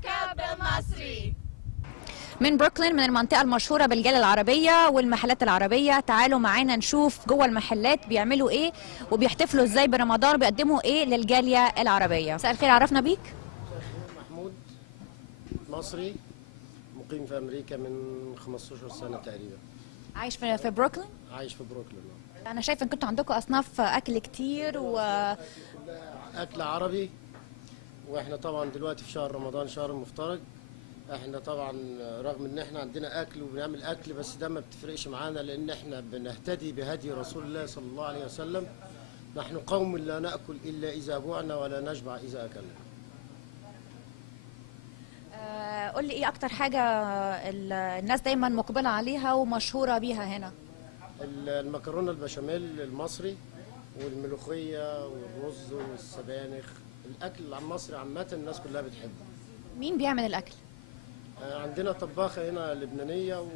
أمريكا بالمصري. من بروكلين، من المنطقة المشهورة بالجالية العربية والمحلات العربية. تعالوا معانا نشوف جوه المحلات بيعملوا ايه وبيحتفلوا ازاي برمضان وبيقدموا ايه للجالية العربية. مساء الخير، عرفنا بيك. محمود، مصري مقيم في أمريكا من 15 سنة تقريبا. عايش في بروكلين؟ عايش في بروكلين. أنا شايفة إن كنتوا عندكم أصناف أكل كتير أكل عربي، وإحنا طبعا دلوقتي في شهر رمضان، شهر المفترج. إحنا طبعا رغم إن إحنا عندنا أكل وبنعمل أكل، بس ده ما بتفرقش معانا، لأن إحنا بنهتدي بهدي رسول الله صلى الله عليه وسلم. نحن قوم لا نأكل إلا إذا جوعنا ولا نشبع إذا أكلنا. قول لي ايه اكتر حاجة الناس دايما مقبلة عليها ومشهورة بيها هنا؟ المكرونة البشاميل المصري، والملوخية والرز والسبانخ. الأكل المصري عامة الناس كلها بتحبه. مين بيعمل الأكل؟ عندنا طباخة هنا لبنانية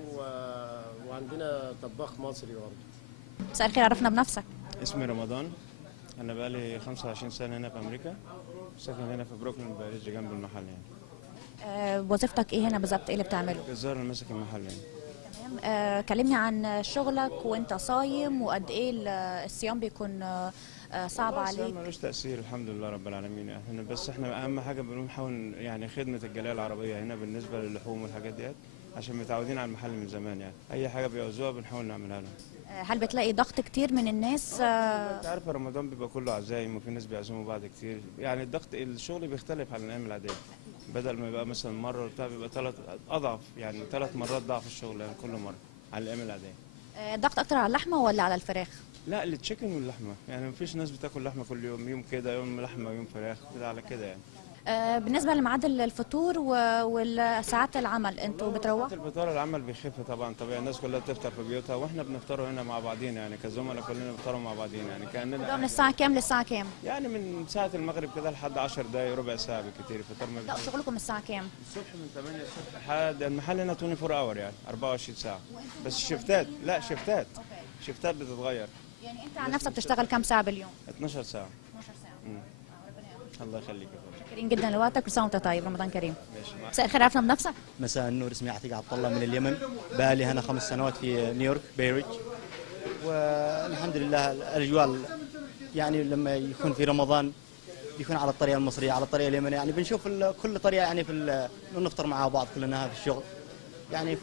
وعندنا طباخ مصري برضه. مساء الخير، عرفنا بنفسك. اسمي رمضان، أنا بقالي 25 سنة هنا في أمريكا، ساكن هنا في بروكلين باريس جنب المحل يعني. وظيفتك ايه هنا بالظبط؟ ايه اللي بتعمله؟ جزار اللي ماسك المحل يعني. تمام. كلمني عن شغلك وانت صايم، وقد ايه الصيام بيكون صعب عليك. الصيام ملوش تأثير الحمد لله رب العالمين يعني، بس احنا أهم حاجة بنحاول يعني خدمة الجالية العربية هنا بالنسبة للحوم والحاجات ديت، عشان متعودين على المحل من زمان يعني، أي حاجة بيعوزوها بنحاول نعملها لهم. هل بتلاقي ضغط كتير من الناس؟ انت عارفه رمضان بيبقى كله عزايم وفي ناس بيعزموا بعض كتير، يعني الضغط الشغل بيختلف عن الايام العاديه، بدل ما يبقى مثلا مره بتاع بيبقى ثلاث اضعف، يعني 3 مرات ضعف الشغل يعني كل مره عن الايام العاديه. ضغط اكتر على اللحمه ولا على الفراخ؟ لا، التشيكن واللحمه، يعني مفيش ناس بتاكل لحمه كل يوم، يوم كده يوم لحمه يوم فراخ كده على كده يعني. بالنسبه لميعاد الفطور والساعات العمل، انتوا بتروحوا؟ الفطار العمل بيخف طبعا، طبيعي الناس كلها بتفطر في بيوتها، واحنا بنفطروا هنا مع بعضين يعني، كزملاء كلنا بنفطروا مع بعضين يعني، كاننا من الساعه كام للساعه كام؟ يعني من ساعه المغرب كده لحد 10 دقائق ربع ساعه بالكثير الفطار. ما لا، شغلكم الساعه كام؟ الصبح من 8 الصبح لحد المحل هنا 24 اور يعني 24 ساعه، بس شفتات، لا شفتات بتتغير. يعني انت عن نفسك بتشتغل كام ساعه باليوم؟ 12 ساعه. 12 ساعه. الله يخليك. شاكرين جدا لوقتك، وسام وانت طيب، رمضان كريم. ماشي. مساء الخير، عرفنا بنفسك. مساء النور، اسمي عتيق عبد الله من اليمن، بقالي هنا 5 سنوات في نيويورك بيريج، والحمد لله الاجواء يعني لما يكون في رمضان بيكون على الطريقه المصريه، على الطريقه اليمنيه، يعني بنشوف كل طريقه يعني نفطر مع بعض كلنا في الشغل، يعني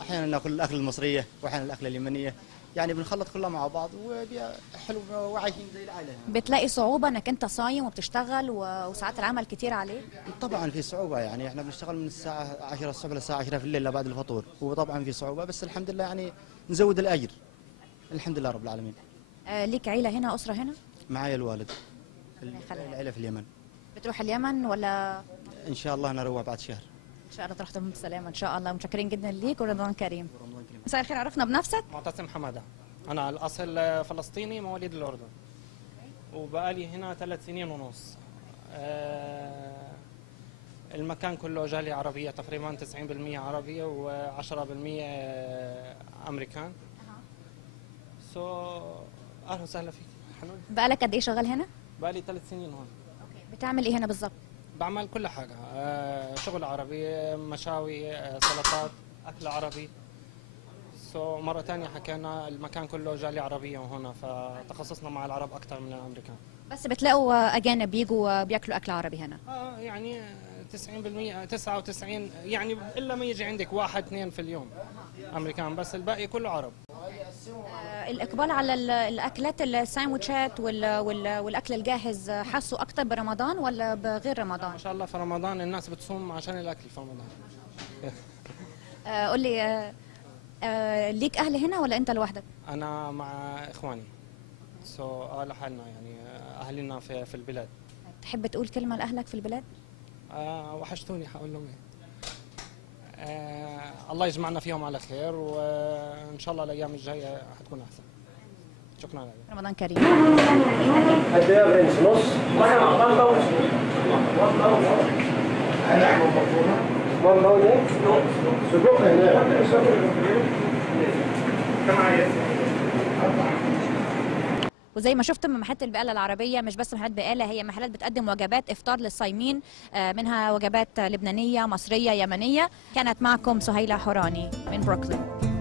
احيانا ناكل الاكل المصريه واحيانا الاكل اليمنيه، يعني بنخلط كلها مع بعض وحلو وعايشين زي العائله يعني. بتلاقي صعوبه انك انت صايم وبتشتغل وساعات العمل كتير عليك؟ طبعا في صعوبه، يعني احنا بنشتغل من الساعه 10 الصبح للساعه 10 في الليل بعد الفطور، وطبعا في صعوبه، بس الحمد لله يعني نزود الاجر الحمد لله رب العالمين. ليك عيله هنا، اسره هنا؟ معايا الوالد، العيله في اليمن. بتروح اليمن ولا؟ ان شاء الله نروح بعد شهر. ان شاء الله تروح بالسلامه ان شاء الله. متشكرين جدا ليك، ورمضان كريم. مساء الخير، عرفنا بنفسك. معتصم حماده، انا الاصل فلسطيني مواليد الاردن، وبقالي هنا 3 سنين ونص. المكان كله جالية عربية، تقريبا 90% عربية و10% امريكان. اهلا وسهلا فيك. بقالك قد ايه شغال هنا؟ بقالي 3 سنين هون. بتعمل ايه هنا بالظبط؟ بعمل كل حاجة، شغل عربي، مشاوي، سلطات، أكل عربي. مرة ثانية حكينا المكان كله جالية عربية وهنا، فتخصصنا مع العرب أكثر من الأمريكان. بس بتلاقوا أجانب بيجوا بياكلوا أكل عربي هنا؟ يعني 90% 99 يعني، إلا ما يجي عندك 1-2 في اليوم أمريكان، بس الباقي كله عرب. الإقبال على الأكلات الساندوتشات والأكل الجاهز حاسوا أكتر برمضان ولا بغير رمضان؟ ما شاء الله في رمضان الناس بتصوم عشان الأكل في رمضان. قول لي، ليك أهل هنا ولا أنت لوحدك؟ أنا مع إخواني، لحالنا يعني، أهلنا في البلاد. تحب تقول كلمة لأهلك في البلاد؟ وحشتوني، حقول لهم الله يجمعنا فيهم على خير، وإن شاء الله الأيام الجاية حتكون أحسن. شكرا لك. رمضان كريم. قد ايه يا برنس؟ نص؟ وزي ما شفتم من محلات البقالة العربية، مش بس محلات بقالة، هي محلات بتقدم وجبات إفطار للصايمين، منها وجبات لبنانية، مصرية، يمنية. كانت معكم سهيلة حوراني من بروكلين.